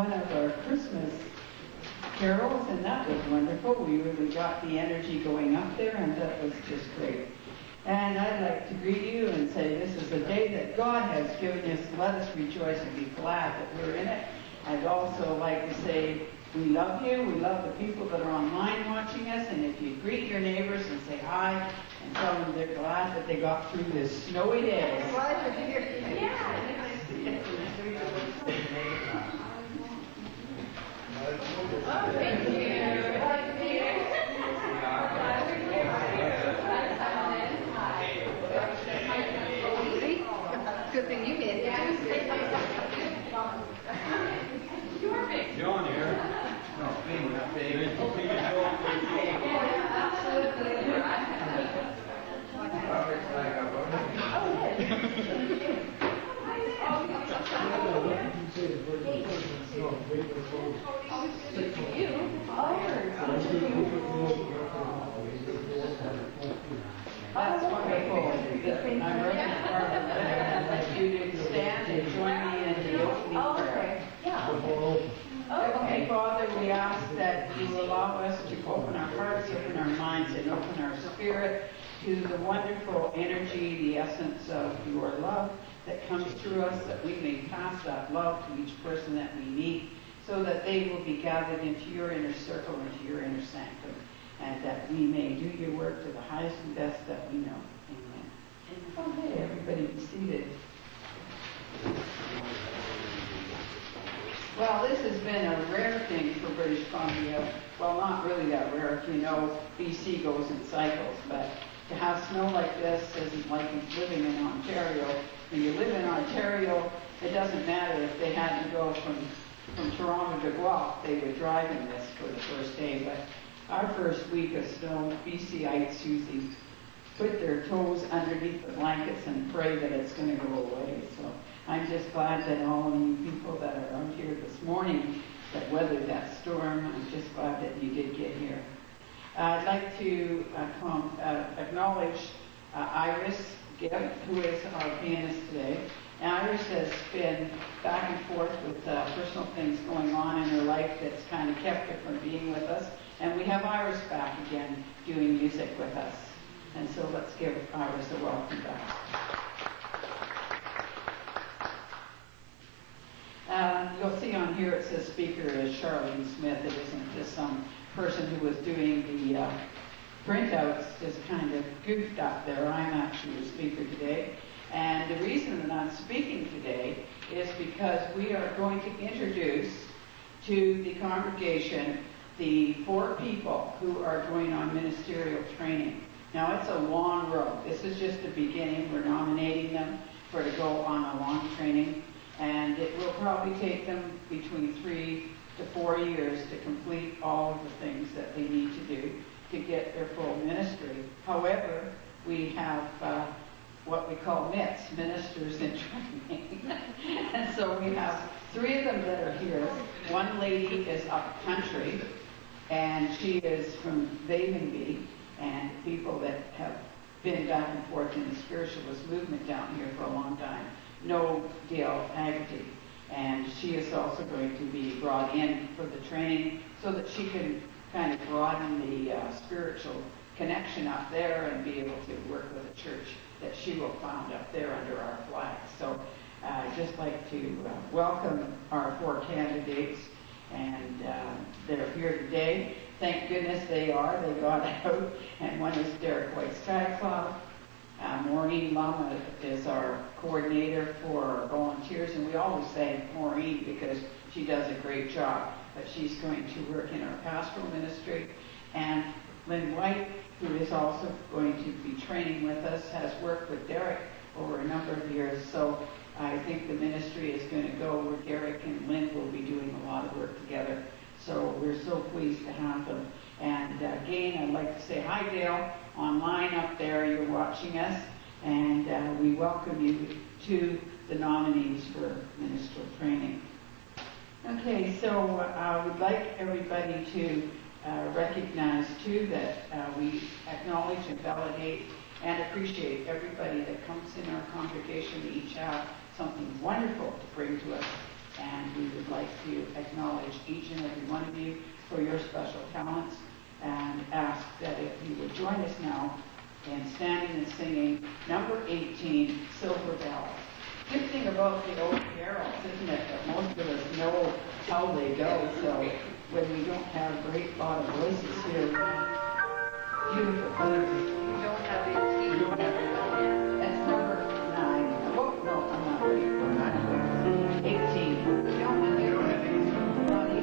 one of our Christmas carols, and that was wonderful. We really got the energy going up there, and that was just great. And I'd like to greet you and say this is a day that God has given us. Let us rejoice and be glad that we're in it. I'd also like to say we love you. We love the people that are online watching us. And if you greet your neighbors and say hi and tell them they're glad that they got through this snowy day. Glad to hear you. Oh, thank you. Good thing you did. You're big. John here. No, big, not big. Absolutely. That's wonderful. I'm ready for Barb. I'd like you to stand and join me in the opening prayer. Heavenly Father, we ask that you allow us to open our hearts, open our minds, and open our spirit to the wonderful energy, the essence of your love that comes through us, that we may pass that love to each person that we meet, so that they will be gathered into your inner circle, into your inner sanctum, and that we may do your work to the highest and best that we know. Amen. Okay, everybody be seated. Well, this has been a rare thing for British Columbia. Well, not really that rare. If you know, BC goes in cycles, but to have snow like this isn't like living in Ontario. When you live in Ontario, it doesn't matter if they had to go from Toronto to Guelph, they would drive in this for the first day. But our first week of snow, BCites usually put their toes underneath the blankets and pray that it's going to go away. So I'm just glad that all of you people that are out here this morning that weathered that storm, I'm just glad that you did get here. I'd like to acknowledge Iris Gibb, who is our pianist today. And Iris has been back and forth with personal things going on in her life that's kind of kept her from being with us. And we have Iris back again doing music with us. And so let's give Iris a welcome back. You'll see on here it says speaker is Charlene Smith. It isn't just some person who was doing the printouts, just kind of goofed up there. I'm actually the speaker today. And the reason that I'm speaking today is because we are going to introduce to the congregation the 4 people who are going on ministerial training. Now, it's a long road. This is just the beginning. We're nominating them for to go on a long training. And it will probably take them between 3 to 4 years to complete all of the things that they need to do to get their full ministry. However, we have what we call MITs, Ministers in Training. And so we have 3 of them that are here. One lady is up country, and she is from Vavenby, and people that have been back and forth in the spiritualist movement down here for a long time know Dale Haggerty. And she is also going to be brought in for the training so that she can kind of broaden the spiritual connection up there and be able to work with a church that she will found up there under our flag. So I'd just like to welcome our 4 candidates, and they're here today. Thank goodness they are. They got out. And one is Derrick Whiteskycloud. Maureen Lama is our coordinator for our volunteers, and we always say Maureen because she does a great job, but she's going to work in our pastoral ministry. And Lynn White, who is also going to be training with us, has worked with Derrick over a number of years. So I think the ministry is going to go where Derrick and Lynn will be doing a lot of work together. So we're so pleased to have them. And again, I'd like to say hi, Dale, online up there. You're watching us. And we welcome you to the nominees for ministerial training. Okay, so I would like everybody to recognize, too, that we acknowledge and validate and appreciate everybody that comes in our congregation. We each have something wonderful to bring to us And we would like to acknowledge each and every one of you for your special talents and ask that if you would join us now in standing and singing number 18, Silver Bells. Good thing about the old carols, isn't it, that most of us know how they go, so when we don't have great lot of voices here, beautiful. We don't have 18. We don't have it. That's number 9. Oh, no, I'm not ready for 9. 18. We don't have We 18. don't have anything. Not 18,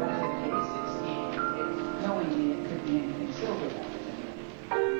or maybe 16. Knowing me, it could be anything silver bells anyway.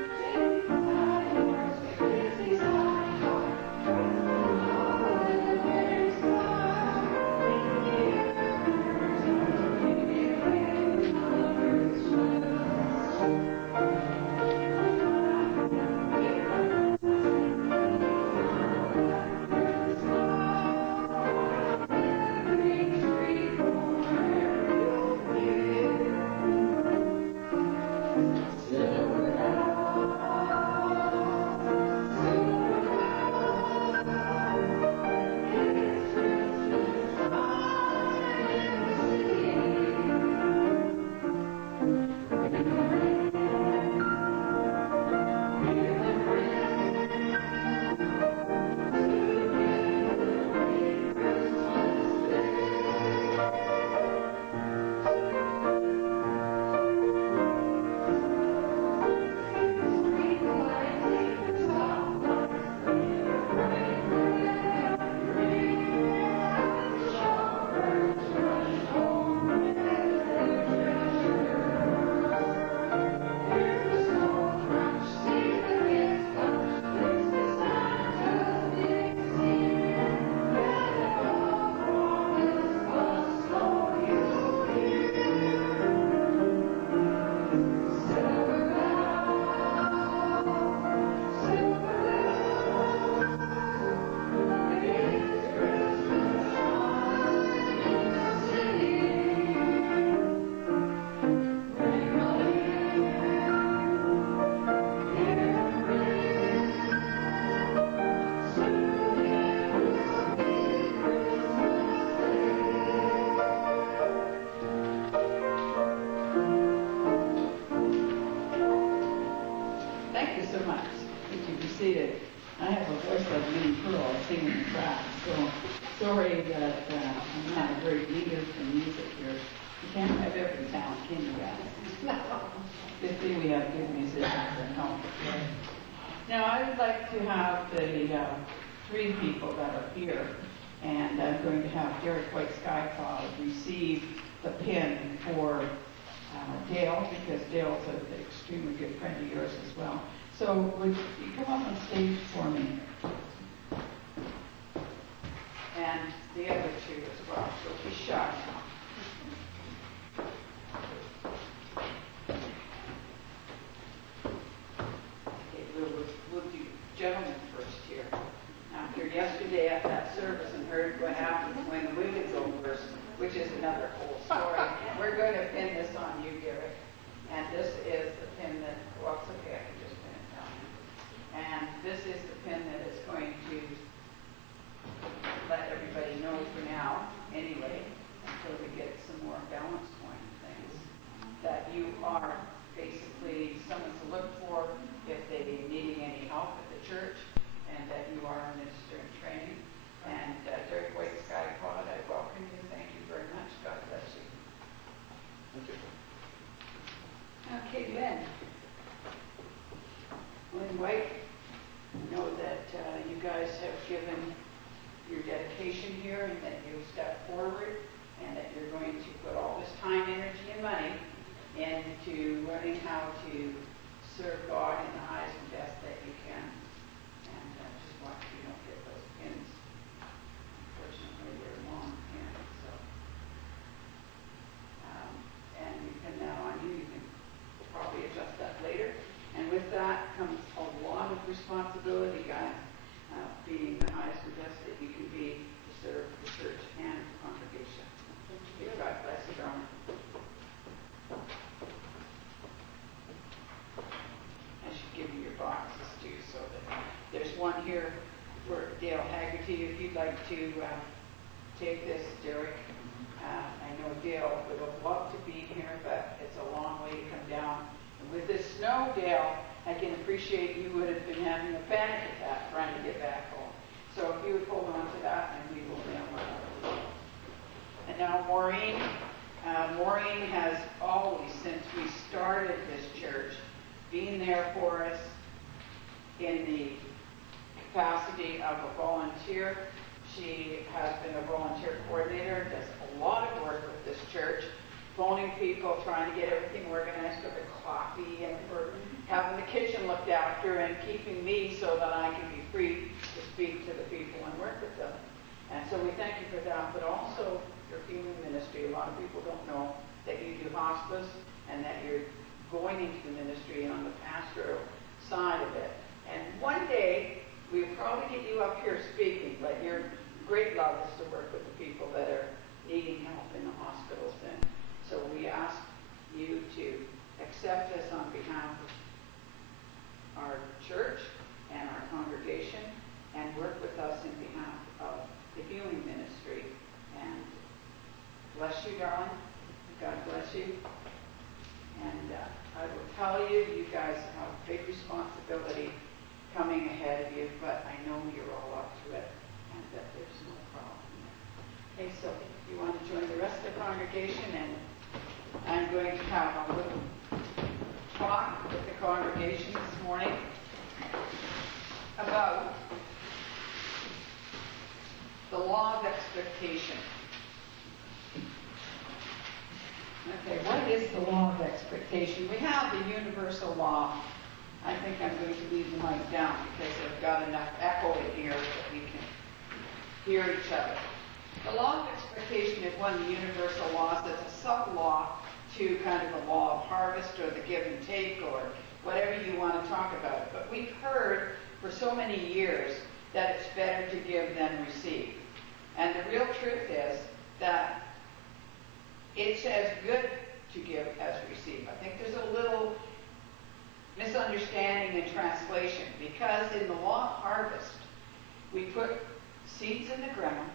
Thank you so much. You can be seated. I have a voice like Minnie Pearl. I sing in the class, so sorry that I'm not a great leader for music here. You can't have every talent, can you, guys? Good thing we have good musicians at home. Now, I would like to have the 3 people that are here, and I'm going to have Derrick Whiteskycloud receive the pin for Dale, because Dale's an extremely good friend of yours as well. So would you come up on stage for me? And the other 2 as well, so be shy. Okay, we'll do gentlemen first here. After yesterday at that service and heard what happened when the Wiggins over, which is another whole story. We're going to pin this on you, Derrick. And this is the pin that, well, it's okay, I can just pin it down. And this is the pin that is going to let everybody know for now, anyway, until we get some more balance coin things, that you are basically someone to look for if they needing any help at the church, and that you are a minister in training. And Derrick Whiteskycloud, I welcome you. Thank you very much. God bless you. Thank you. Okay, Lynn. Lynn White, I know that you guys have given your dedication here and that you step forward and that you're going to put all this time, energy, and money into learning how to serve God in the highest and best that you can. And just want you don't get those pins. Unfortunately, they're long pins, so. And you pin that on you. You can probably adjust that later. And with that comes a lot of responsibility, guys, being the highest and best that you can be to serve the church and the congregation. May God bless you, darling. I should give you your boxes too, so that there's one here for Dale Haggerty if you'd like to take this, Derrick. I know Dale would have loved to be here, but it's a long way to come down. And with this snow, Dale, I can appreciate you would have been having a panic attack trying to get back home. So if you would hold on to that, and we will mail it. And now Maureen. Maureen has always, since we started this church, been there for us in the capacity of a volunteer. She has been a volunteer coordinator, does a lot of work with this church, phoning people, trying to get everything organized for the coffee and for having the kitchen looked after and keeping me so that I can be free to speak to the people and work with them. And so we thank you for that, but also your healing ministry. A lot of people don't know that you do hospice and that you're going into the ministry on the pastoral side of it. And one day, we'll probably get you up here speaking, but your great love is to work with the people that are needing help in the hospitals. And so we ask you to accept us on behalf of our church and our congregation and work with us in behalf of the healing ministry. And bless you, darling. God bless you. And I will tell you, you guys have a big responsibility coming ahead of you, but I know you're all up to it and that there's no problem there. Okay, so if you want to join the rest of the congregation, and I'm going to have a little talk with the congregation this morning about the law of expectation. Okay, what is the law of expectation? We have the universal law. I think I'm going to leave the mic down because I've got enough echo in here that we can hear each other. The law of expectation is one of the universal laws that's a sub-law to kind of the law of harvest or the give and take or whatever you want to talk about. But we've heard for so many years that it's better to give than receive. And the real truth is that it's as good to give as receive. I think there's a little misunderstanding in translation, because in the law of harvest, we put seeds in the ground,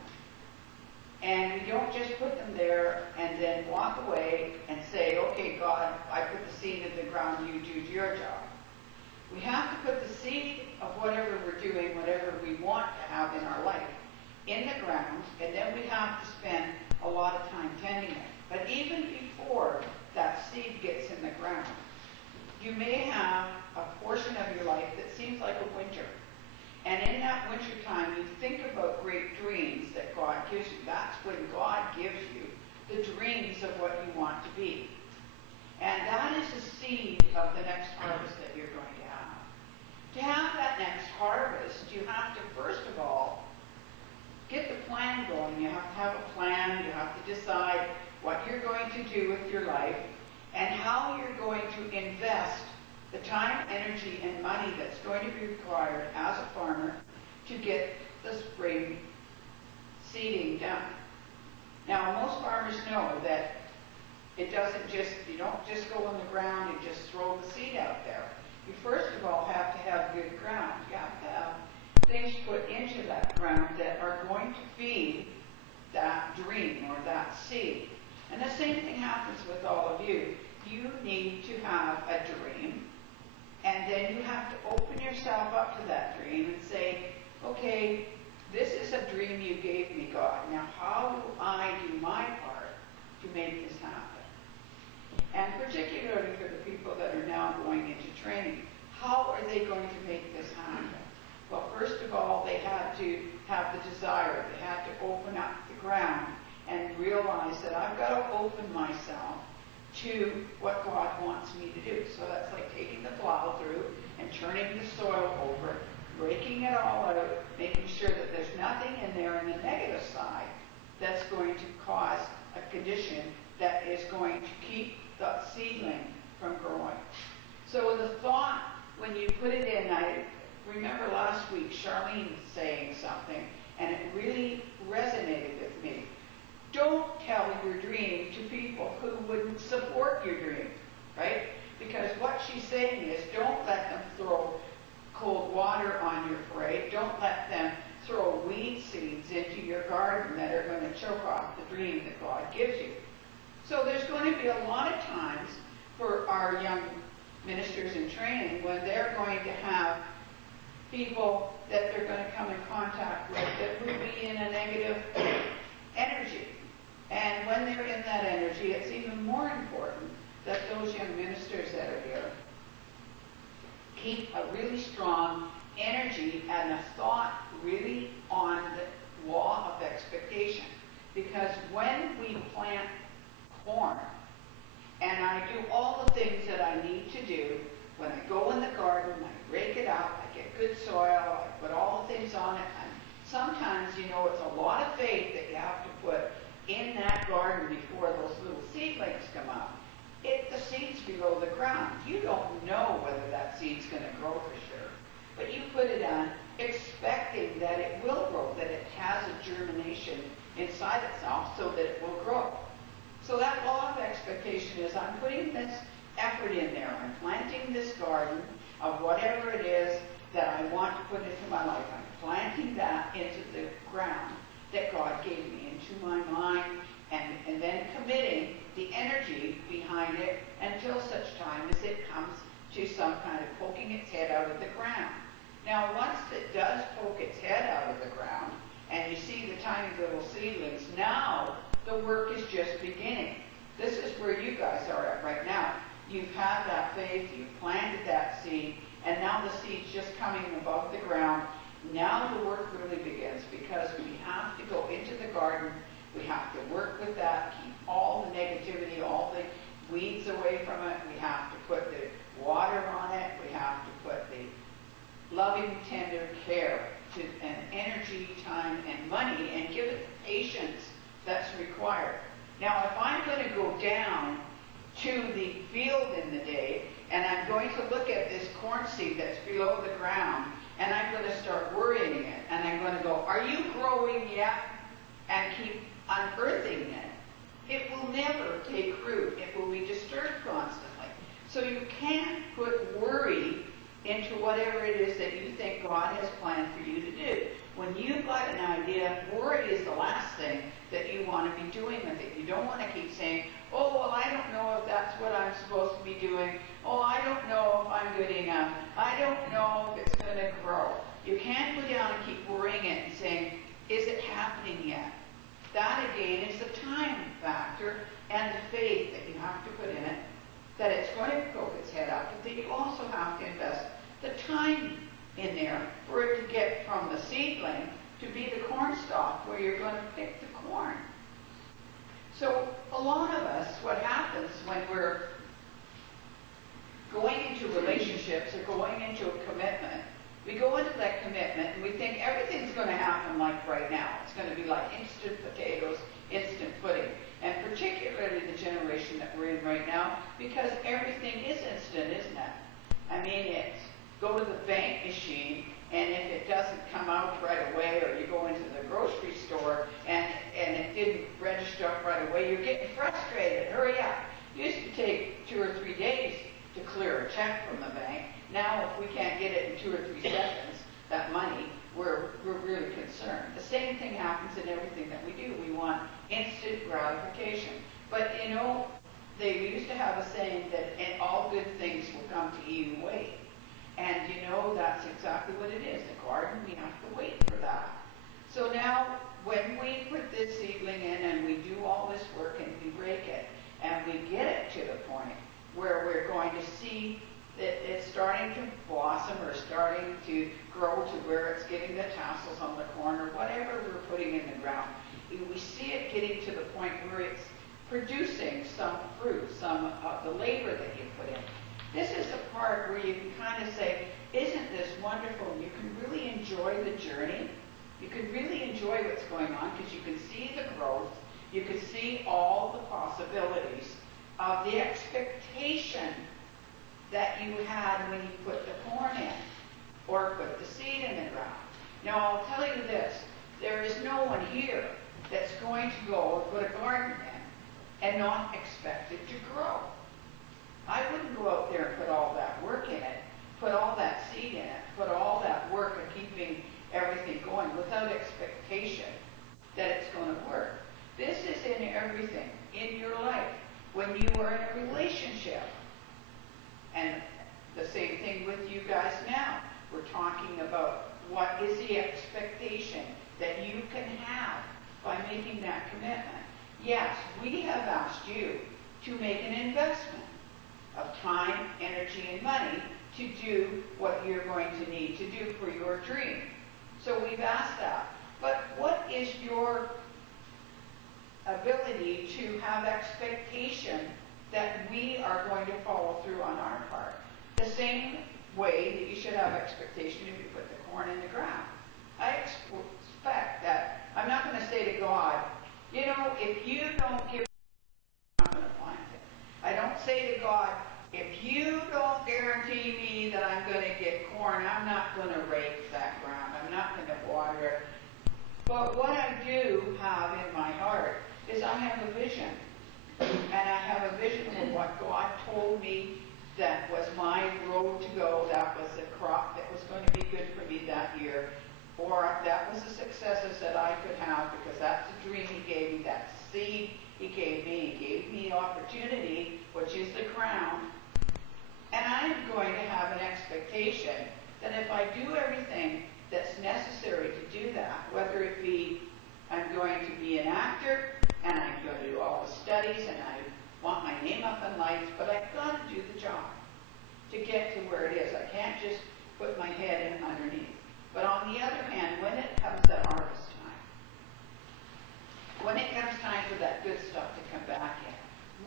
and we don't just put them there and then walk away and say, okay, God, I put the seed in the ground, you do your job. We have to put the seed of whatever we're doing, whatever we want to have in our life, in the ground, and then we have to spend a lot of time tending it. But even before that seed gets in the ground, you may have a portion of your life that seems like a winter. And in that winter time, you think about great dreams that God gives you. That's when God gives you the dreams of what you want to be. And that is the seed of the next harvest that you're going to have. To have that next harvest, you have to, first of all, get the plan going. You have to have a plan. You have to decide what you're going to do with your life and how you're going to invest the time, energy, and money that's going to be required as a farmer to get the spring seeding done. Now, most farmers know that it doesn't just, you don't just go on the ground and just throw the seed out there. You first of all have to have good ground. You have to have things put into that ground that are going to feed that dream or that seed. And the same thing happens with all of you. You need to have a dream, and then you have to open yourself up to that dream and say, okay, this is a dream you gave me, God. Now, how do I do my part to make this happen? And particularly for the people that are now going into training, how are they going to make this happen? Well, first of all, they had to have the desire. They had to open up the ground and realize that I've got to open myself to what God wants me to do. So that's like taking the plow through and turning the soil over, breaking it all out, making sure that there's nothing in there on the negative side that's going to cause a condition that is going to keep the seedling from growing. So the thought, when you put it in, I remember last week Charlene saying something, and it really resonated with me. Don't tell your dream to people who wouldn't support your dream, right? Because what she's saying is, don't let them throw cold water on your parade. Don't let them throw weed seeds into your garden that are going to people that they're going to come in contact with that would be in a negative energy. And when they're in that energy, it's even more important that those young ministers that are here keep a really strong energy and a thought really on the law of expectation. Because when we plant corn, and I do all the things that I need to do, when I go in the garden, I rake it up, I get good soil, I put all the things on it, and sometimes, it's a lot of faith that you have to put in that garden before those little seedlings come up. The seed's below the ground. You don't know whether that seed's going to grow for sure. But you put it on expecting that it will grow, that it has a germination inside itself so that it will grow. So that law of expectation is I'm putting this effort in there. I'm planting this garden of whatever it is that I want to put into my life. I'm planting that into the ground that God gave me, into my mind, and then committing the energy behind it until such time as it comes to some kind of poking its head out of the ground. Now, once it does poke its head out of the ground, and you see the tiny little seedlings, now the work is just beginning. This is where you guys are at right now. You've had that faith, you've planted that seed, and now the seed's just coming above the ground. Now the work really begins, because we have to go into the garden, we have to work with that, keep all the negativity, all the weeds away from it, we have to put the water on it, we have to put the loving, tender care and energy, time, and money, and give it the patience that's required. Now, if I'm going to go down to the field in the day, and I'm going to look at this corn seed that's below the ground, and I'm going to start worrying it, and I'm going to go, are you growing yet? And keep unearthing it. It will never take root. It will be disturbed constantly. So you can't put worry into whatever it is that you think God has planned for you to do. When you've got an idea, worry is the last thing that you want to be doing with it. You don't want to keep saying, oh, well, I don't know if that's what I'm supposed to be doing. Oh, I don't know if I'm good enough. I don't know if it's going to grow. You can't go down and keep worrying it and saying, is it happening yet? That, again, is the time factor and the faith that you have to put in it, that it's going to poke its head up, but that you also have to invest the time in there for it to get from the seedling to be the corn stalk where you're going to pick the corn. So a lot of us, what happens when we're going into relationships or going into a commitment, we go into that commitment and we think everything's going to happen like right now. It's going to be like instant potatoes, instant pudding. And particularly the generation that we're in right now, because everything is instant, isn't it? I mean, it's go to the bank machine, and if it doesn't come out right away, or you go into the grocery store and it didn't register up right away, you're getting frustrated. Hurry up. It used to take 2 or 3 days to clear a check from the bank. Now, if we can't get it in 2 or 3 seconds, that money, we're really concerned. The same thing happens in everything that we do. We want instant gratification. But, they used to have a saying that all good things will come to you wait. And, that's exactly what it is. The garden, we have to wait for that. So now, when we put this seedling in and we do all this work and we rake it, and we get it to the point where we're going to see that it's starting to blossom or starting to grow to where it's getting the tassels on the corn or whatever we're putting in the ground. We see it getting to the point where it's producing some fruit, some of the labor that you put in. This is the part where you can kind of say, isn't this wonderful? You can really enjoy the journey. You can really enjoy what's going on because you can see the growth. You can see all the possibilities of the expectation that you had when you put the corn in or put the seed in the ground. Now, I'll tell you this. There is no one here that's going to go and put a garden in and not expect it to grow. I wouldn't go out there and put all that work in it, put all that seed in it, put all that work of keeping everything going without expectation that it's going to work. This is in everything in your life. When you are in a relationship, and the same thing with you guys now. We're talking about What is the expectation that you can have by making that commitment? Yes, we have asked you to make an investment of time, energy, and money to do what you're going to need to do for your dream. So we've asked that. But what is your ability to have expectation that we are going to follow through on our part? The same way that you should have expectation if you put the corn in the ground. I expect that I'm not going to say to God, you know, if you don't give, I'm not going to plant it. I don't say to God, if you don't guarantee me that I'm going to get corn, I'm not going to rake that ground. I'm not going to water it. But what I do have in my heart is I have a vision. And I have a vision of what God told me that was my road to go, that was the crop that was going to be good for me that year, or that was the successes that I could have, because that's the dream He gave me, that's the seed He gave me. He gave me opportunity, which is the crown. And I'm going to have an expectation that if I do everything that's necessary to do that, whether it be I'm going to be an actor, and I'm going to do all the studies, and I want my name up in lights, but I've got to do the job to get to where it is. I can't just put my head in underneath. But on the other hand, when it comes to harvest time, when it comes time for that good stuff to come back in,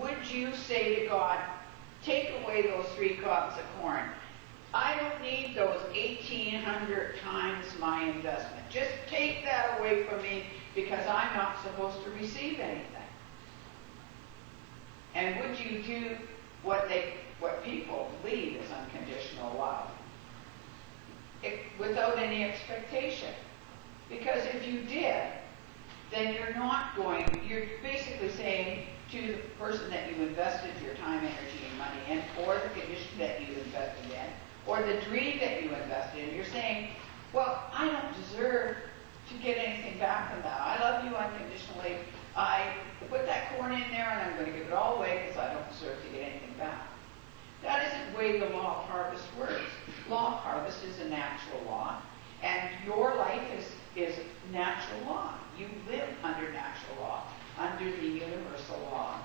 would you say to God, take away those 3 cobs of corn? I don't need those 1,800 times my investment. Just take that away from me, because I'm not supposed to receive anything. And would you do what people believe is unconditional love without any expectation? Because if you did, then you're basically saying to the person that you invested your time, energy, and money in, or the condition that you invested in, or the dream that you invested in, you're saying, well, I don't deserve to get anything back from that. I love you unconditionally. I put that corn in there, and I'm going to give it all away because I don't deserve to get anything back. That isn't the way the law of harvest works. Law of harvest is a natural law, and your life is natural law. You live under natural law, under the universal law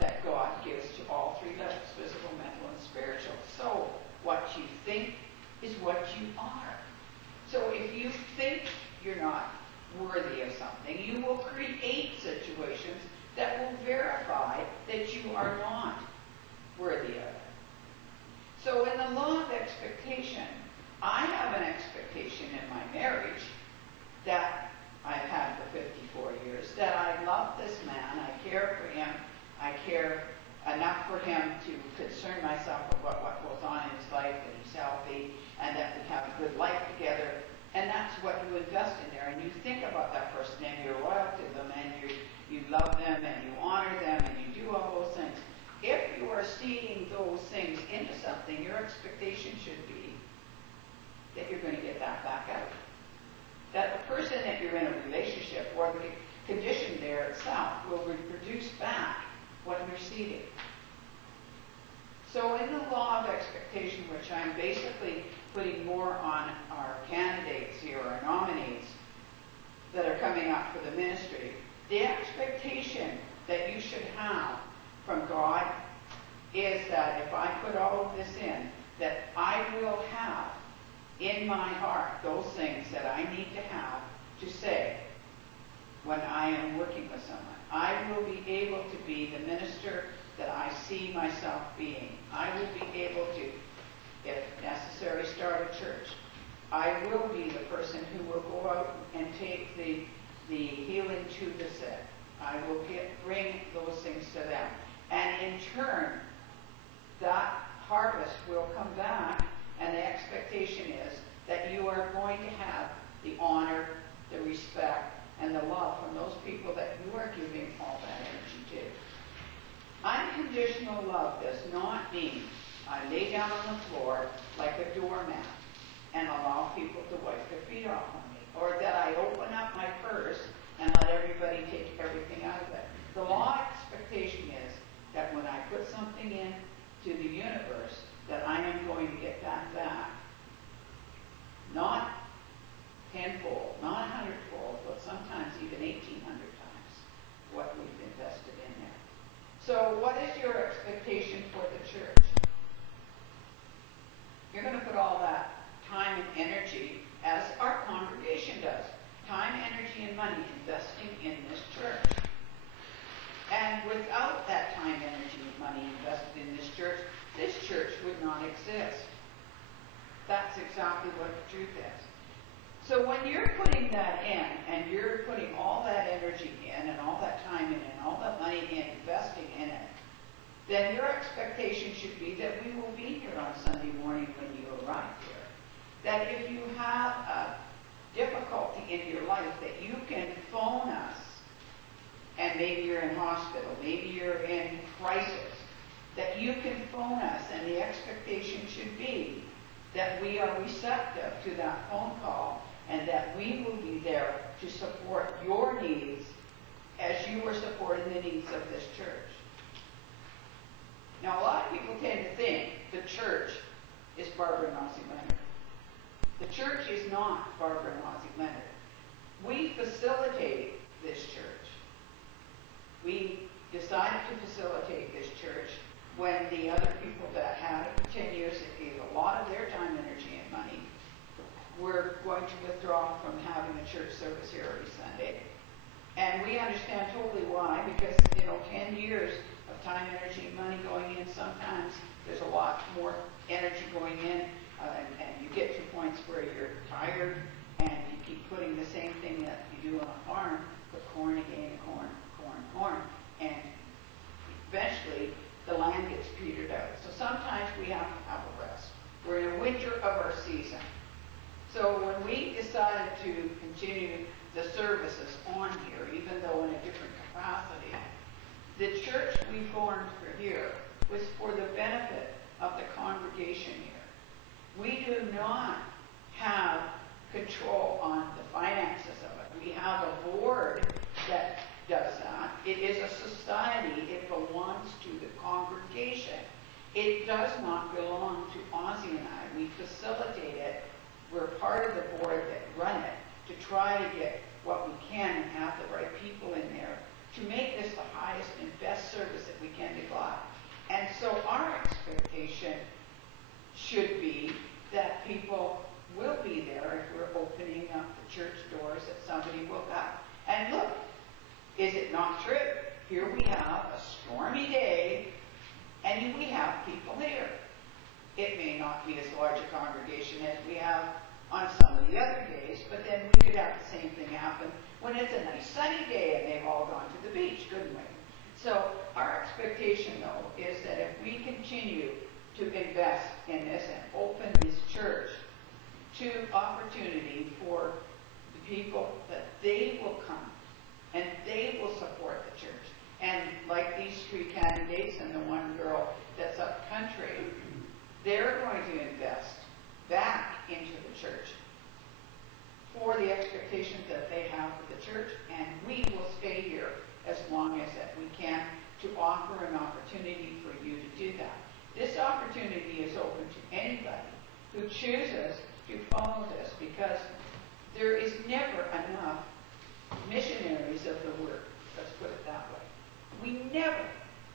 that God gives to all 3 levels, physical, mental, and spiritual. So what you think is what you are. So if you think you're not worthy of something, you will create situations that will verify that you are not worthy of it. So in the law of expectation, I have an expectation in my marriage that I've had for 54 years, that I love this man, I care for him, I care enough for him to concern myself about what goes on in his life, that he's healthy, and that we have a good life together. And that's what you invest in there. And you think about that person, and you're loyal to them, and you love them, and you honor them, and you do all those things. If you are seeding those things into something, your expectation should be that you're going to get that back out. That the person that you're in a relationship, or the condition there itself, will reproduce back what you're seeding. So in the law of expectation, which I'm basically putting more on our candidates here, our nominees that are coming up for the ministry, the expectation that you should have from God is that if I put all of this in, that I will have in my heart those things that I need to have to say when I am working with someone. I will be able to be the minister that I see myself being. I will be able to, if necessary, start a church. I will be the person who will go out and take the healing to the sick. I will bring those things to them. And in turn, that harvest will come back, and the expectation is that you are going to have the honor, the respect, and the love from those people that you are giving all that energy to. Unconditional love does not mean I lay down on the floor like a doormat and allow people to wipe their feet off on me, or that I open up my purse and let everybody take everything out of it. The law expectation is that when I put something in to the universe, that I am going to get that back. Not tenfold, not 100-fold, but sometimes even 1,800 times what we've invested in there. So what is your expectation for the church? You're going to put all that time and energy, as our congregation does, time, energy, and money investing in this church. And without that time, energy, and money invested in this church would not exist. That's exactly what the truth is. So when you're putting that in, and you're putting all that energy in, and all that time in, and all that money in, investing in it, then your expectation should be that we will be here on Sunday morning when you arrive here. That if you have a difficulty in your life, that you can phone us, and maybe you're in hospital, maybe you're in crisis, that you can phone us, and the expectation should be that we are receptive to that phone call, and that we will be there to support your needs as you are supporting the needs of this church. Now, a lot of people tend to think the church is Barbara and Ozzie Leonard. The church is not Barbara and Ozzie Leonard. We facilitate this church. We decided to facilitate this church when the other people that had it for 10 years that gave a lot of their time, energy, and money were going to withdraw from having a church service here every Sunday. And we understand totally why, because, 10 years of time, energy, and money going in, sometimes there's a lot more energy going in, and you get to points where you're tired, and you keep putting the same thing that you do on a farm, put corn again, corn, and eventually the land gets petered out. So sometimes we have to have a rest. We're in a winter of our season. So when we decided to continue the services on here, even though in a different capacity, the church we formed for here was for the benefit of the congregation here. We do not have control on the finances of it. We have a board that does that. It is a society. It belongs to the congregation. It does not belong to Ozzie and I. We facilitate it. We're part of the board that run it to try to get what we can and have the right people in there to make this the highest and best service that we can provide. And so our expectation should be that people will be there if we're opening up the church doors, that somebody will come. And look, is it not true? Here we have a stormy day, and we have people here. It may not be as large a congregation as we have on some of the other days, but then we could have the same thing happen when it's a nice sunny day and they've all gone to the beach, couldn't we? So our expectation, though, is that if we continue to invest in this and open this church to opportunity for the people, that they will come and they will support the church. And like these three candidates and the one girl that's up country, they're going to invest back into the church for the expectations that they have for the church, and we will stay here as long as that we can to offer an opportunity for you to do that. This opportunity is open to anybody who chooses to follow this, because there is never enough missionaries of the word. Let's put it that way. We never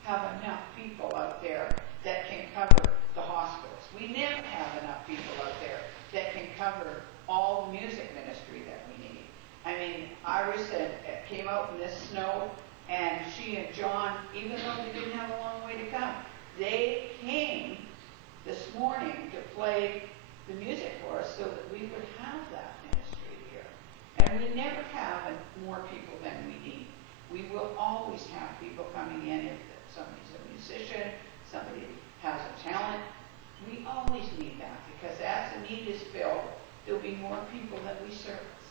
have enough people out there that can cover the hospitals. We never have enough people out there that can cover all the music ministry that we need. I mean, Iris came out in this snow, and she and John, even though they didn't have a long way to come, they came this morning to play the music for us so that we would have that ministry here. And we never have more people than we need. We will always have people coming in. If somebody's a musician, somebody has a talent, we always need that, because as the need is filled, there'll be more people that we service.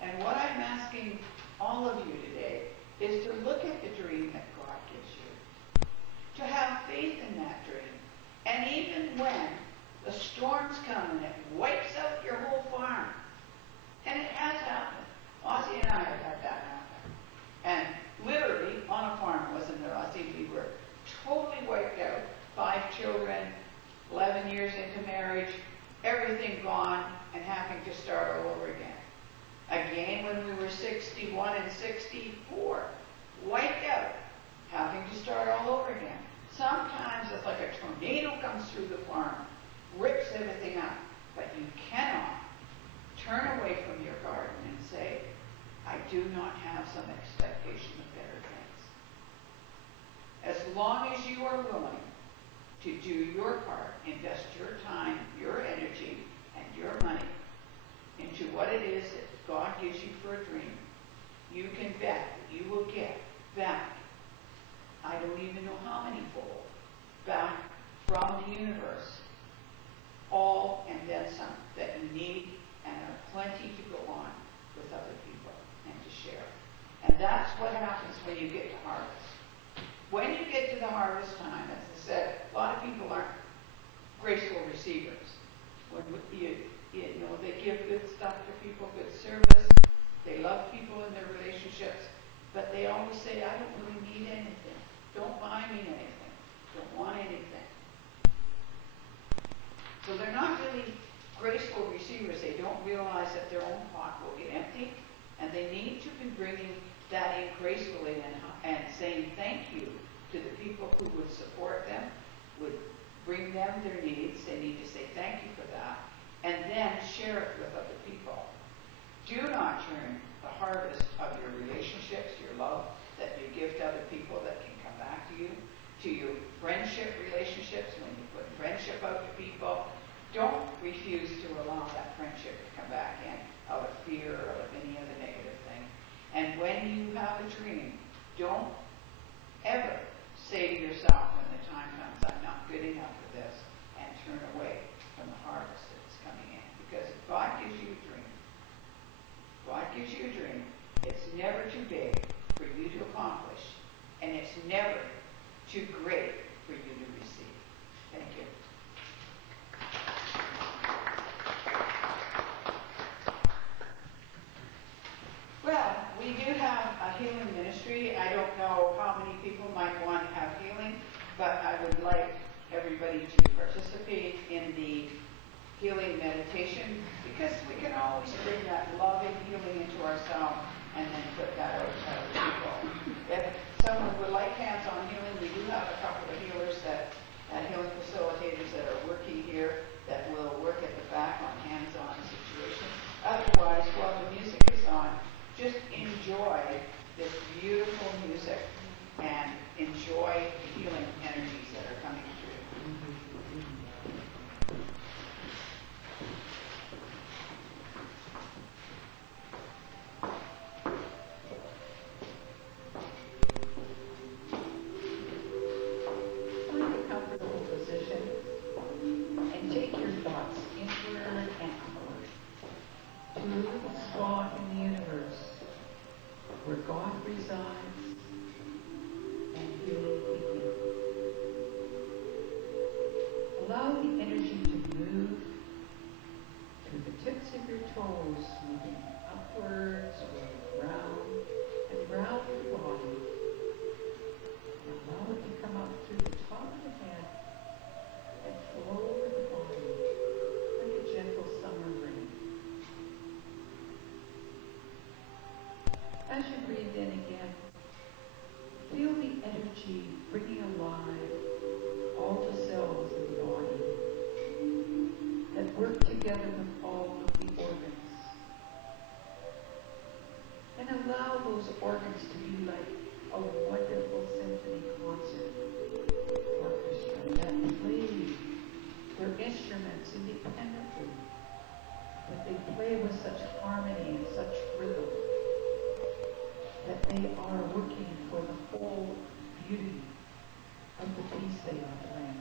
And what I'm asking all of you today is to look at the dream that God gives you, to have faith in that dream. And even when the storms come and it wipes out your whole farm, and it has happened. Ozzie and I have had that happen. And literally on a farm, wasn't there, Ozzie? We were totally wiped out. 5 children, 11 years into marriage, everything gone, and having to start all over again. 64, wiped out, having to start all over again. Sometimes it's like a tornado comes through the farm, rips everything up, but you cannot turn away from your garden and say, I do not have some expectation of better things. As long as you are willing to do your part, invest your time, your energy, and your money into what it is that God gives you for a dream, you can bet that you will get back, I don't even know how many fold, back from the universe, all and then some that you need and are plenty to go on with other people and to share. And that's what happens when you get to harvest. When you get to the harvest time, as I said, a lot of people aren't graceful receivers. When you know, they give good stuff to people, good service. They love people in their relationships, but they always say, I don't really need anything. Don't buy me anything. Don't want anything. So they're not really graceful receivers. They don't realize that their own pot will get empty, and they need to be bringing that in gracefully and saying thank you to the people who would support them, would bring them their needs. They need to say thank you for that, and then share it with other people. Do not turn the harvest of your relationships, your love that you give to other people that can come back to you, to your friendship relationships. When you put friendship out to people, don't refuse to allow that friendship to come back in out of fear or out of any other negative thing. And when you have a dream, don't ever say to yourself when the time comes, I'm not good enough for this, and turn away from the harvest that's coming in. Because if God gives you a dream, God gives you a dream, it's never too big for you to accomplish, and it's never too great for you to receive. Thank you. Well, we do have a healing ministry. I don't know how many people might want to have healing, but I would like everybody to participate in the healing meditation, because we can always bring that loving healing into ourselves and then put that out to other people. If someone would like hands-on healing, we do have a couple of healers healing facilitators that are working here that will work at the back on hands-on situations. Otherwise, while the music is on, just enjoy this beautiful music and enjoy the healing energies that are coming through. Find a comfortable position and take your thoughts inward and outward to a little spot in the universe where God resides and healing begins. Allow the energy to move through the tips of your toes, moving upwards or round and round your body. And allow it to come up through the top of the head and flow over the body like a gentle summer rain. As you breathe in again, feel the energy bringing alive all the cells in the body that work together with all of the organs. And allow those organs to be like a wonderful symphony concert orchestra that plays their instruments independently, but they play with such harmony and such rhythm that they are working for the whole beauty of the piece they are playing.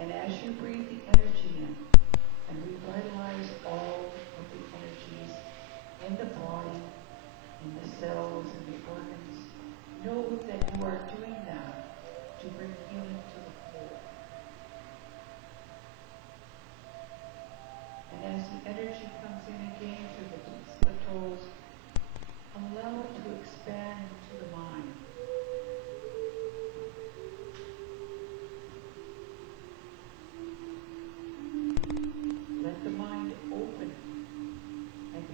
And as you breathe the energy in and revitalize all of the energies in the body, in the cells, in the organs, know that you are doing that to bring healing to the whole. And as the energy comes in again through the tips of the toes, allow it to expand into the mind. Let the mind open and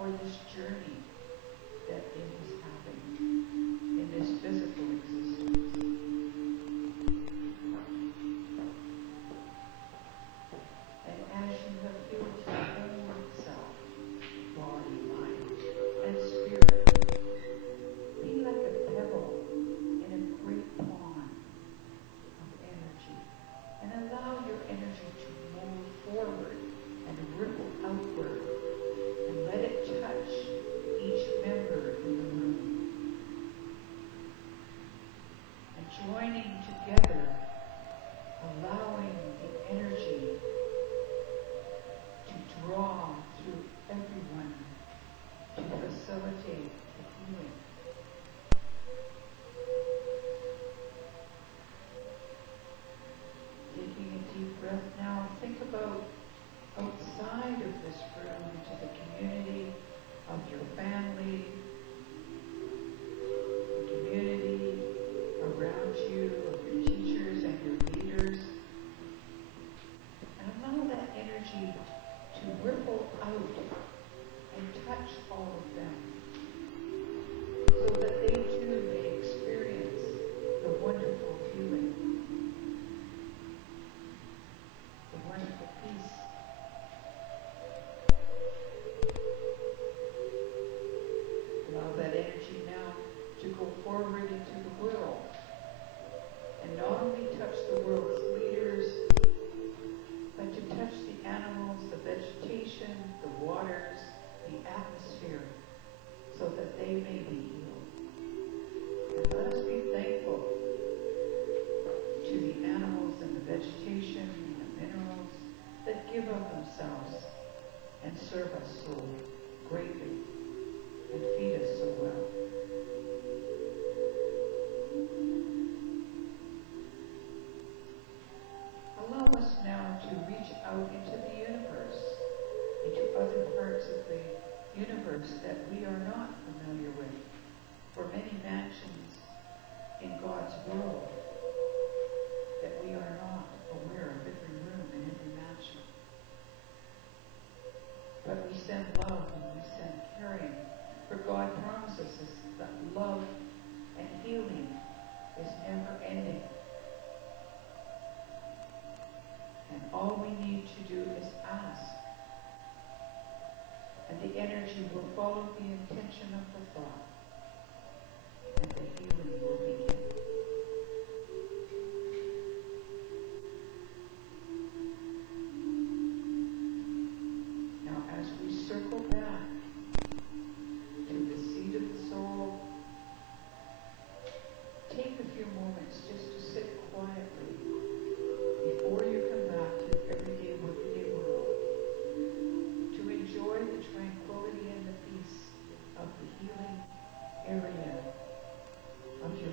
for this journey that it is having in this physical existence. And as you have healed your own self, body, mind, and spirit, be like a pebble in a great pond of energy, and allow your energy to move forward and ripple outward, and let it touch each member in the room. And joining together, allowing the energy to draw through everyone to facilitate the healing. Taking a deep breath now, think about outside of this room into the community of your family, the community around you, of your teachers and your leaders, and allow that energy to ripple out and touch all of them, so that they too may experience the wonderful healing, the wonderful peace. Allow that energy now to go forward into the world, and not only touch the world's leaders, but to touch the animals, the vegetation, the waters, the atmosphere, so that they may be healed. And let us be thankful to the animals and the vegetation and the minerals that give of themselves and serve us so greatly and feed us so well. Allow us now to reach out into the universe, into other parts of the universe that we are not familiar with, for many mansions in God's world that we are not aware of every room and every mansion. But we send love and we send caring, for God promises us that love and healing is never ending. And all we need to do is ask. And the energy will follow the intention of the thought. And the healing will begin. Now as we circle back to the seat of the soul, take a few moments just to sit quietly before you come back to your everyday workaday world, to enjoy the tranquility and the peace of the healing area of your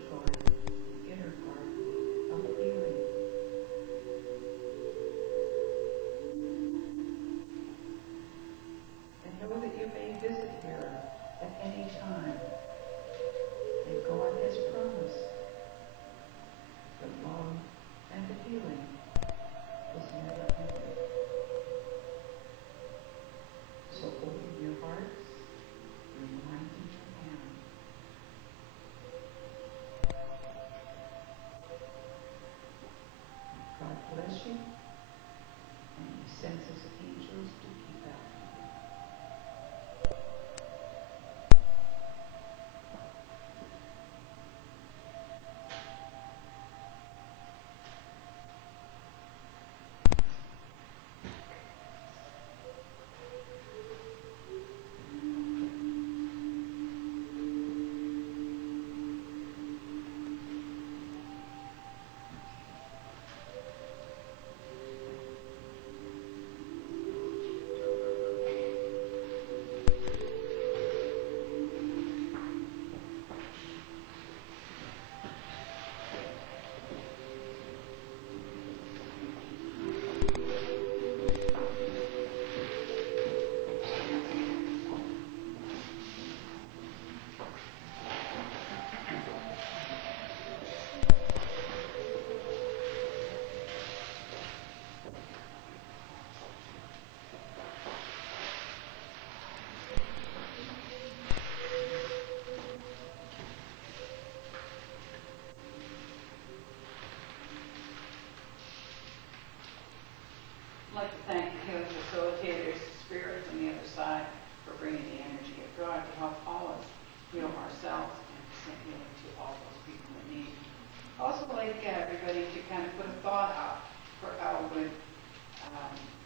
Also like everybody to kind of put a thought out for Elwood.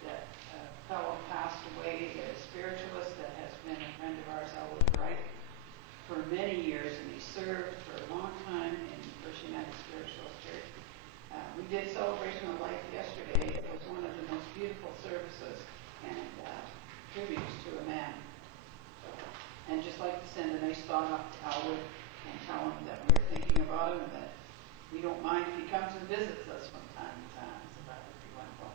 That fellow passed away, a spiritualist that has been a friend of ours, Elwood Wright, for many years, and he served for a long time in First United Spiritualist Church. We did Celebration of Life yesterday. It was one of the most beautiful services and tributes to a man. And just like to send a nice thought up to Elwood and tell him that we're thinking about him and that we don't mind if he comes and visits us from time to time. So that would be wonderful.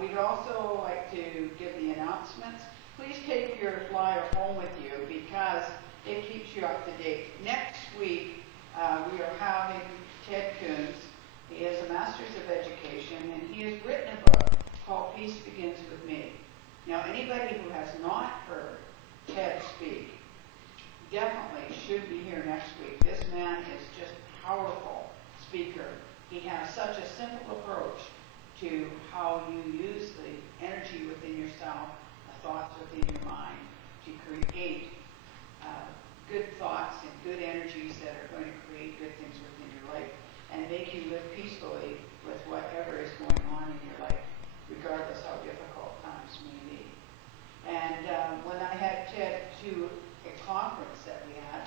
We'd also like to give the announcements. Please take your flyer home with you because it keeps you up to date. Next week, we are having Ted Coons. He has a Master's of Education, and he has written a book called Peace Begins With Me. Now, anybody who has not heard Ted speak definitely should be here next week. This man is just a powerful speaker. He has such a simple approach to how you use the energy within yourself, the thoughts within your mind, to create good thoughts and good energies that are going to create good things within your life and make you live peacefully with whatever is going on in your life, regardless how difficult times may be. And when I had Ted to a conference that we had,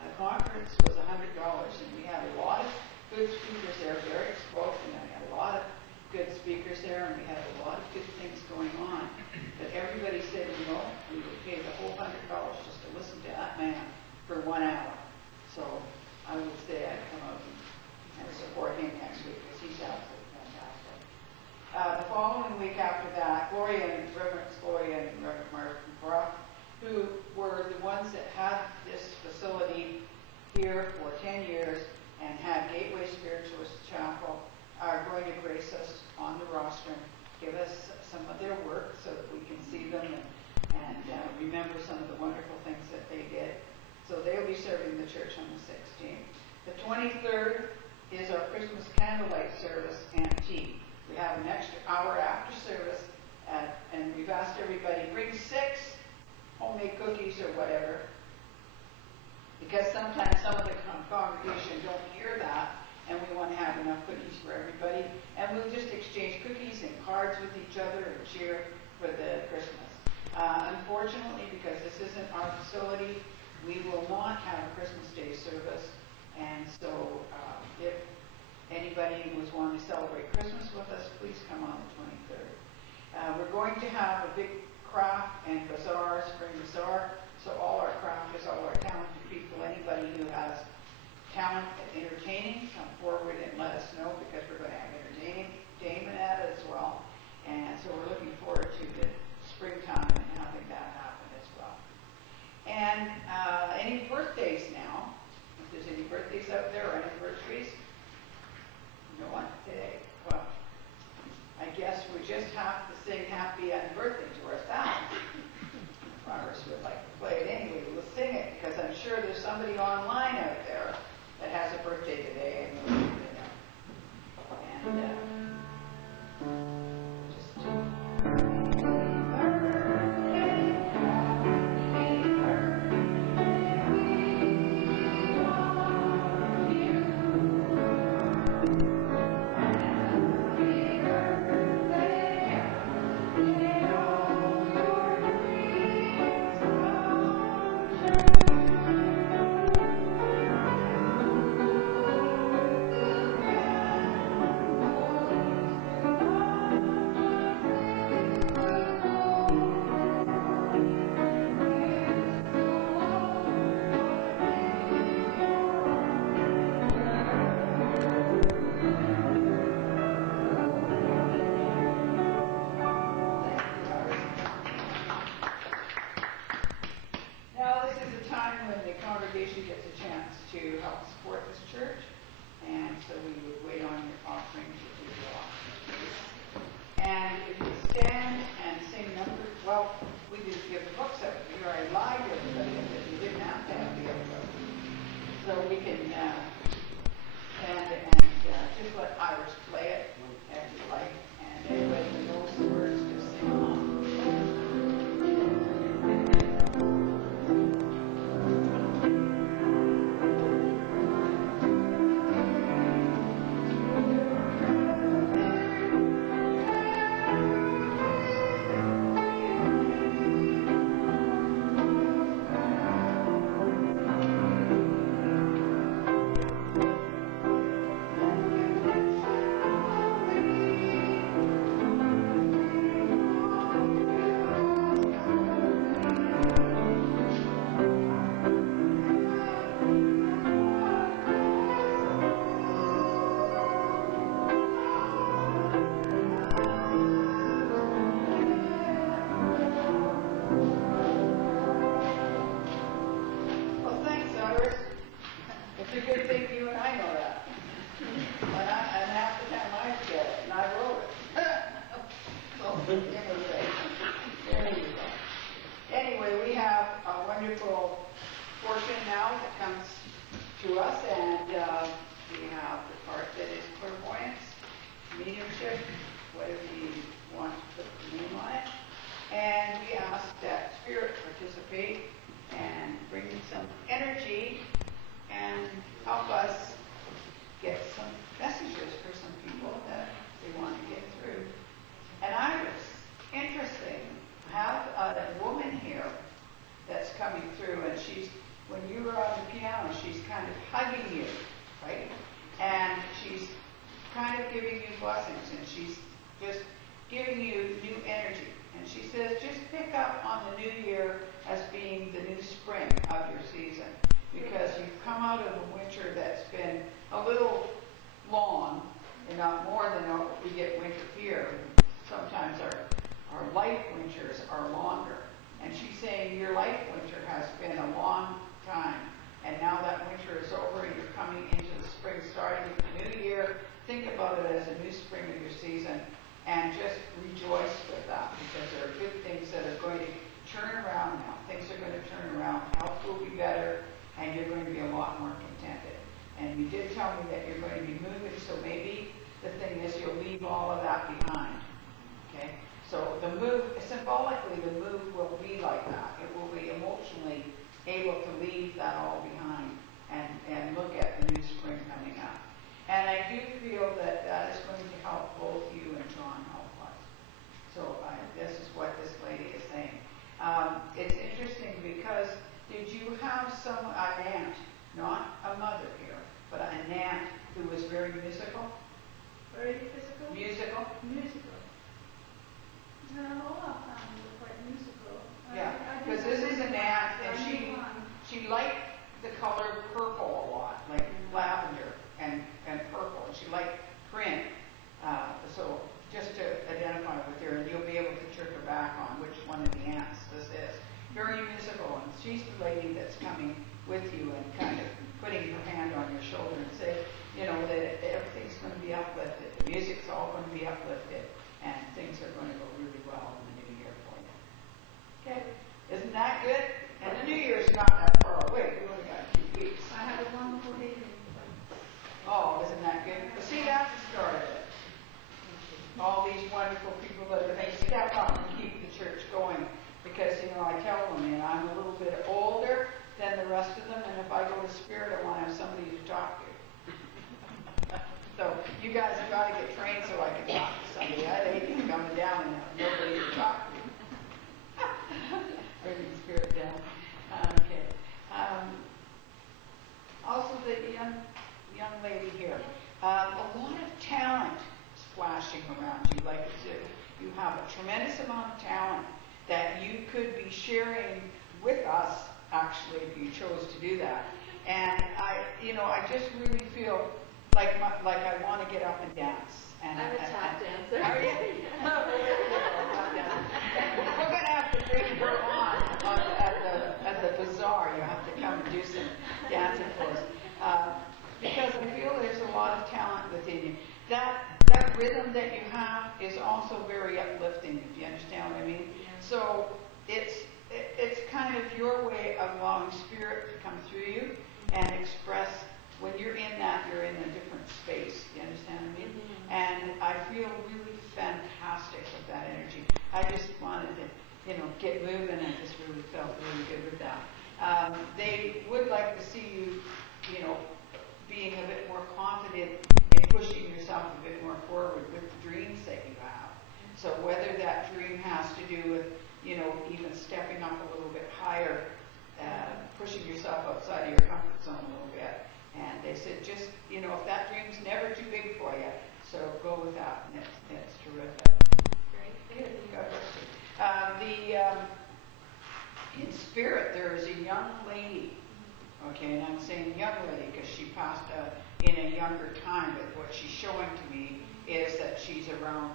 the conference was $100, and we had a lot of good speakers there. Derrick spoke, and I had a lot of good speakers there, and we had a lot of good things going on. But everybody said, we would pay the whole $100 just to listen to that man for 1 hour. So I would say I'd come out and support him next week because he's absolutely fantastic. The following week after that, Reverend Gloria and Reverend Martin Brock, who were the ones that had this facility here for 10 years and had Gateway Spiritualist Chapel, are going to grace us on the roster, give us some of their work so that we can see them and remember some of the wonderful things that they did. So they'll be serving the church on the 16th. The 23rd is our Christmas candlelight service and tea. We have an extra hour after service, and we've asked everybody, bring 6 homemade cookies or whatever, because sometimes some of the congregation don't hear that, and we want to have enough cookies for everybody. And we'll just exchange cookies and cards with each other and cheer for the Christmas. Unfortunately, because this isn't our facility, we will not have a Christmas Day service. And so if anybody was wanting to celebrate Christmas with us, please come on the 23rd. We're going to have a big craft and bazaar, spring bazaar. So all our crafters, all our talented people, anybody who has talent at entertaining, come forward and let us know because we're going to have entertainment at it as well. And so we're looking forward to the springtime and having that happen as well. And any birthdays now, if there's any birthdays out there or anniversaries, no one today. Well, I guess we just have to sing happy birthday to ourselves. Iris would like to play it anyway. We'll sing it because I'm sure there's somebody online out there that has a birthday today. And just let Iris play it as you like, and anybody who knows the words just sing along. a wonderful portion now that comes to us, and we have the part that is clairvoyance, mediumship, whatever you want to put the name on it. And we ask that spirit participate and bring some energy and help us get some messages for some people that they want to get through. And I was interesting. I have a woman here that's coming through, and when you were on the piano, she's kind of hugging you, right? And she's kind of giving you blessings, and she's just giving you new energy. And she says, just pick up on the new year as being the new spring of your season, because you've come out of a winter that's been a little long, and not more than we get winter here. Sometimes our light winters are longer. And she's saying your light winter has been a long time, and now that winter is over and you're coming into the spring, starting with the new year. Think about it as a new spring of your season, and just rejoice with that, because there are good things that are going to turn around now. Things are going to turn around. Health will be better, and you're going to be a lot more contented. And you did tell me that you're going to be moving, so maybe the thing is you'll leave all of that behind. Okay? So the move, symbolically, the move will be like that. It will be emotionally able to leave that all behind and look at the new spring coming up. And I do feel that that is going to help both you and John health-wise. So this is what this lady is saying. It's interesting because did you have an aunt, not a mother here, but an aunt who was very musical? Very physical? Musical? Musical. No, all our family were quite musical. Yeah, because this is an aunt, and she liked the color purple a lot, like lavender and purple. And she liked print. So just to identify with her, and you'll be able to trick her back on which one of the aunts this is. Very musical, and she's the lady that's coming with you and kind of putting her hand on your shoulder and say, that everything's going to be uplifted. The music's all going to be uplifted, and things are going to go really well in the new year for you. Okay? Isn't that good? And the new year's not that far away. We only got 2 weeks. I had a wonderful evening. Oh, isn't that good? But see, that's the start of it. All these wonderful people that they step up and keep the church going. Because, I tell them, I'm a little bit older than the rest of them, and if I go to Spirit, I want to have somebody to talk to. So you guys have got to get trained so I can talk to somebody. I'd hate to be coming down and have nobody to talk to. Bringing Spirit down. Okay. Also, the young lady here. A lot of talent splashing around you. Like you have a tremendous amount of talent that you could be sharing with us, actually, if you chose to do that. And I just really feel like I want to get up and dance. And I'm a tap dancer. Are you? We're going to have to bring her on at the bazaar. You have to come and do some dancing for us. Because I feel there's a lot of talent within you. That rhythm that you have is also very uplifting, if you understand what I mean. So it's kind of your way of allowing Spirit to come through you and express. When you're in that, you're in a different space. You understand what I mean? Mm-hmm. And I feel really fantastic with that energy. I just wanted to, get moving, and just really felt really good with that. They would like to see you, being a bit more confident in pushing yourself a bit more forward with the dreams that you have. So whether that dream has to do with, even stepping up a little bit higher, pushing yourself outside of your comfort zone a little bit. And they said, just, if that dream's never too big for you, so go with that. And it's terrific. Great. Good. God bless you. In Spirit, there is a young lady. Okay, and I'm saying young lady because she passed in a younger time, but what she's showing to me is that she's around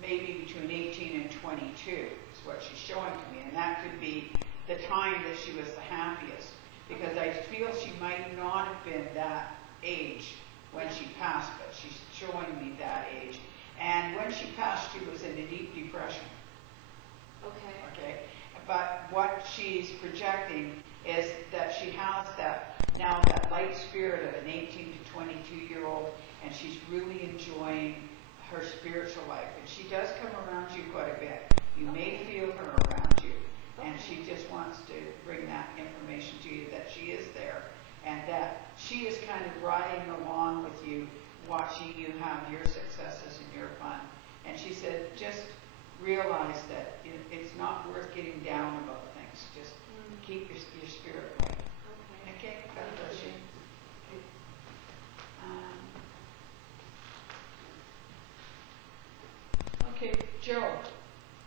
maybe between 18 and 22 is what she's showing to me. And that could be the time that she was the happiest, because I feel she might not have been that age when she passed, but she's showing me that age. And when she passed, she was in a deep depression. Okay. Okay? But what she's projecting is that she has that light spirit of an 18 to 22-year-old, and she's really enjoying her spiritual life. And she does come around you quite a bit. You may feel her around you, and she just wants to bring that information to you that she is there, and that she is kind of riding along with you, watching you have your successes and your fun. And she said, just realize that it's not worth getting down about things. Just keep your spirit right. Okay? God bless you. Okay, Joe,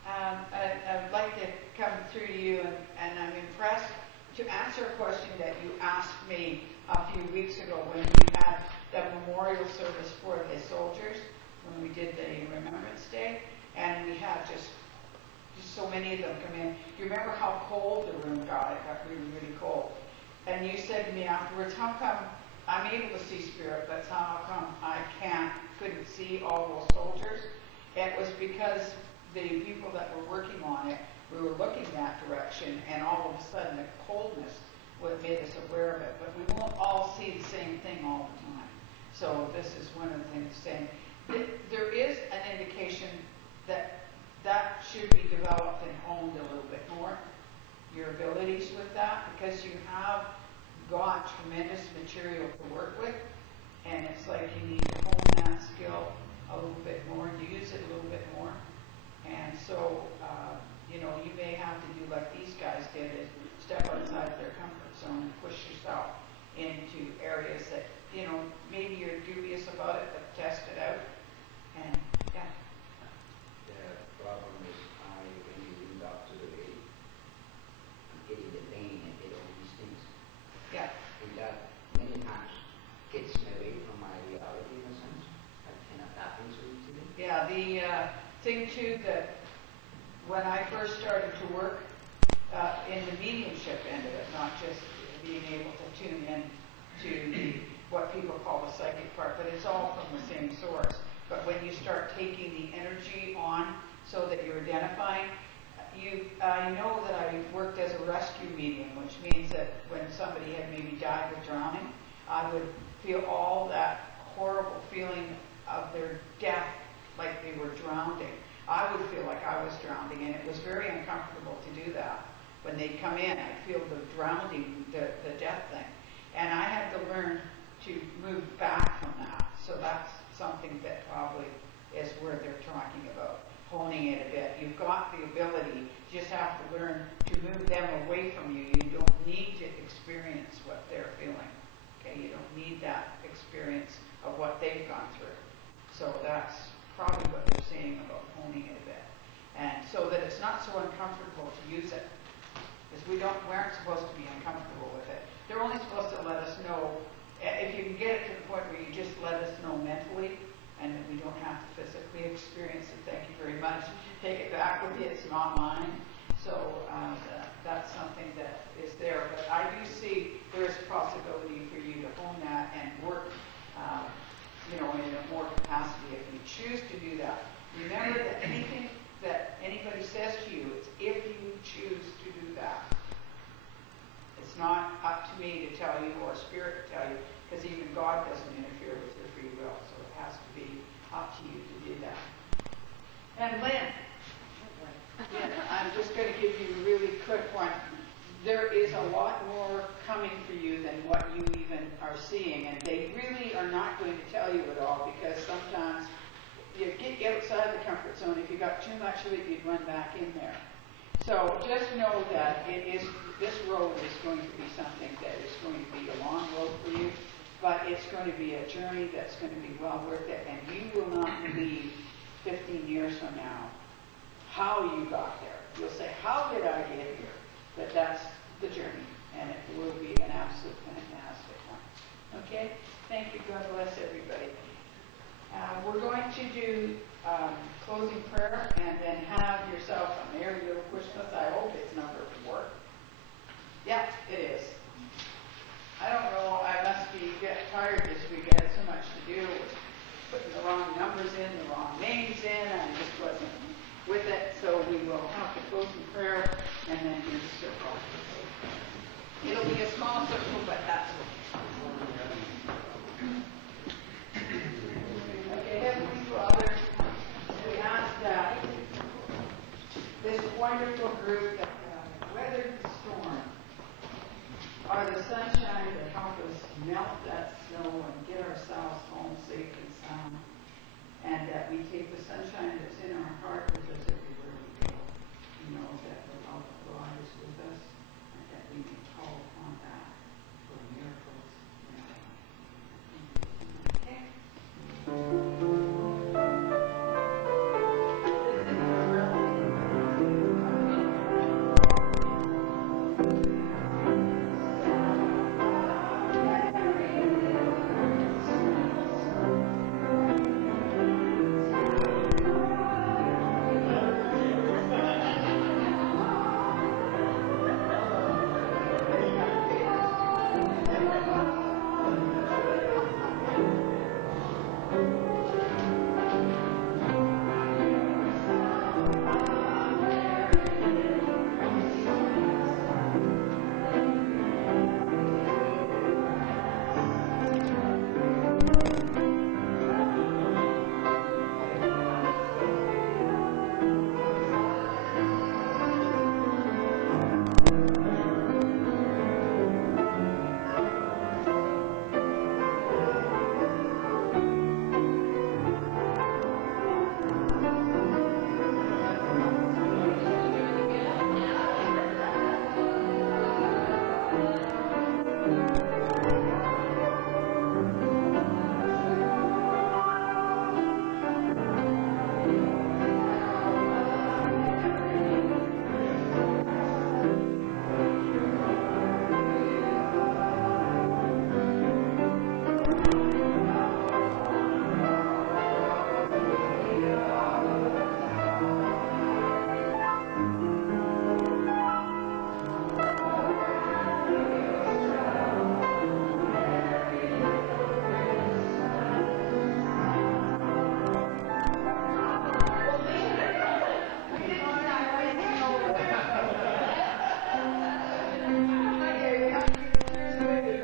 I'd like to come through to you, and I'm impressed to answer a question that you asked me a few weeks ago when we had the memorial service for the soldiers, when we did the Remembrance Day, and we had just so many of them come in. You remember how cold the room got? It got really, really cold. And you said to me afterwards, how come I'm able to see spirit, but how come I couldn't see all those soldiers? It was because the people that were working on it, we were looking that direction, and all of a sudden the coldness made us aware of it. But we won't all see the same thing all the time. So this is one of the things saying there is an indication that should be developed and honed a little bit more, your abilities with that, because you have got tremendous material to work with, and it's like you need to hone that skill a little bit more, use it a little bit more. And so, you may have to do like these guys did, is step outside their comfort zone and push yourself into areas that, maybe you're dubious about it, but test it out. And, yeah. The problem is when you bring up to the way, I'm getting the pain and get all these things. Yeah. And that many times gets me away from my reality in a sense. I cannot tap into it today. Yeah, the thing too that when I first started to work in the mediumship end of it, not just being able to tune in to what people call the psychic part, but it's all from the same source. But when you start taking the energy on so that you're identifying, I know that I worked as a rescue medium, which means that when somebody had maybe died of drowning, I would feel all that horrible feeling of their death, like they were drowning. I would feel like I was drowning, and it was very uncomfortable to do that. When they'd come in, I'd feel the drowning, the death thing. And I had to learn to move back from that. So that's something that probably is where they're talking about, honing it a bit. You've got the ability, you just have to learn to move them away from you. You don't need to experience what they're feeling. Okay, you don't need that experience of what they've gone through. So that's probably what they're saying about honing it a bit. And so that it's not so uncomfortable to use it. Because we aren't supposed to be uncomfortable with it. They're only supposed to let us know, if you can get it to the point where you just let us know mentally, and that we don't have to physically experience it. Thank you very much. Take it back with you. It's not mine. So that's something that is there. But I do see there is a possibility for you to hone that and work in a more capacity if you choose to do that. Remember that anything that anybody says to you, it's if you choose to do that. It's not up to me to tell you or Spirit to tell you, because even God doesn't interfere with your free will, so it has to be up to you to do that. And Lynn, I'm just going to give you a really quick one. There is a lot more coming for you than what you even are seeing, and they really are not going to tell you it all, because sometimes you get outside the comfort zone. If you got too much of it, you'd run back in there. So just know that this road is going to be something that is going to be a long road for you, but it's going to be a journey that's going to be well worth it, and you will not believe 15 years from now how you got there. You'll say, how did I get here? But that's the journey, and it will be an absolute fantastic one. Okay? Thank you. God bless everybody. We're going to do closing prayer and then have yourself a merry little Christmas. I hope it's number 4. Yeah, it is. I don't know. I must be getting tired this week. I had so much to do with putting the wrong numbers in, the wrong names in. I just wasn't with it. So we will have to close in prayer and then do the service. it'll be a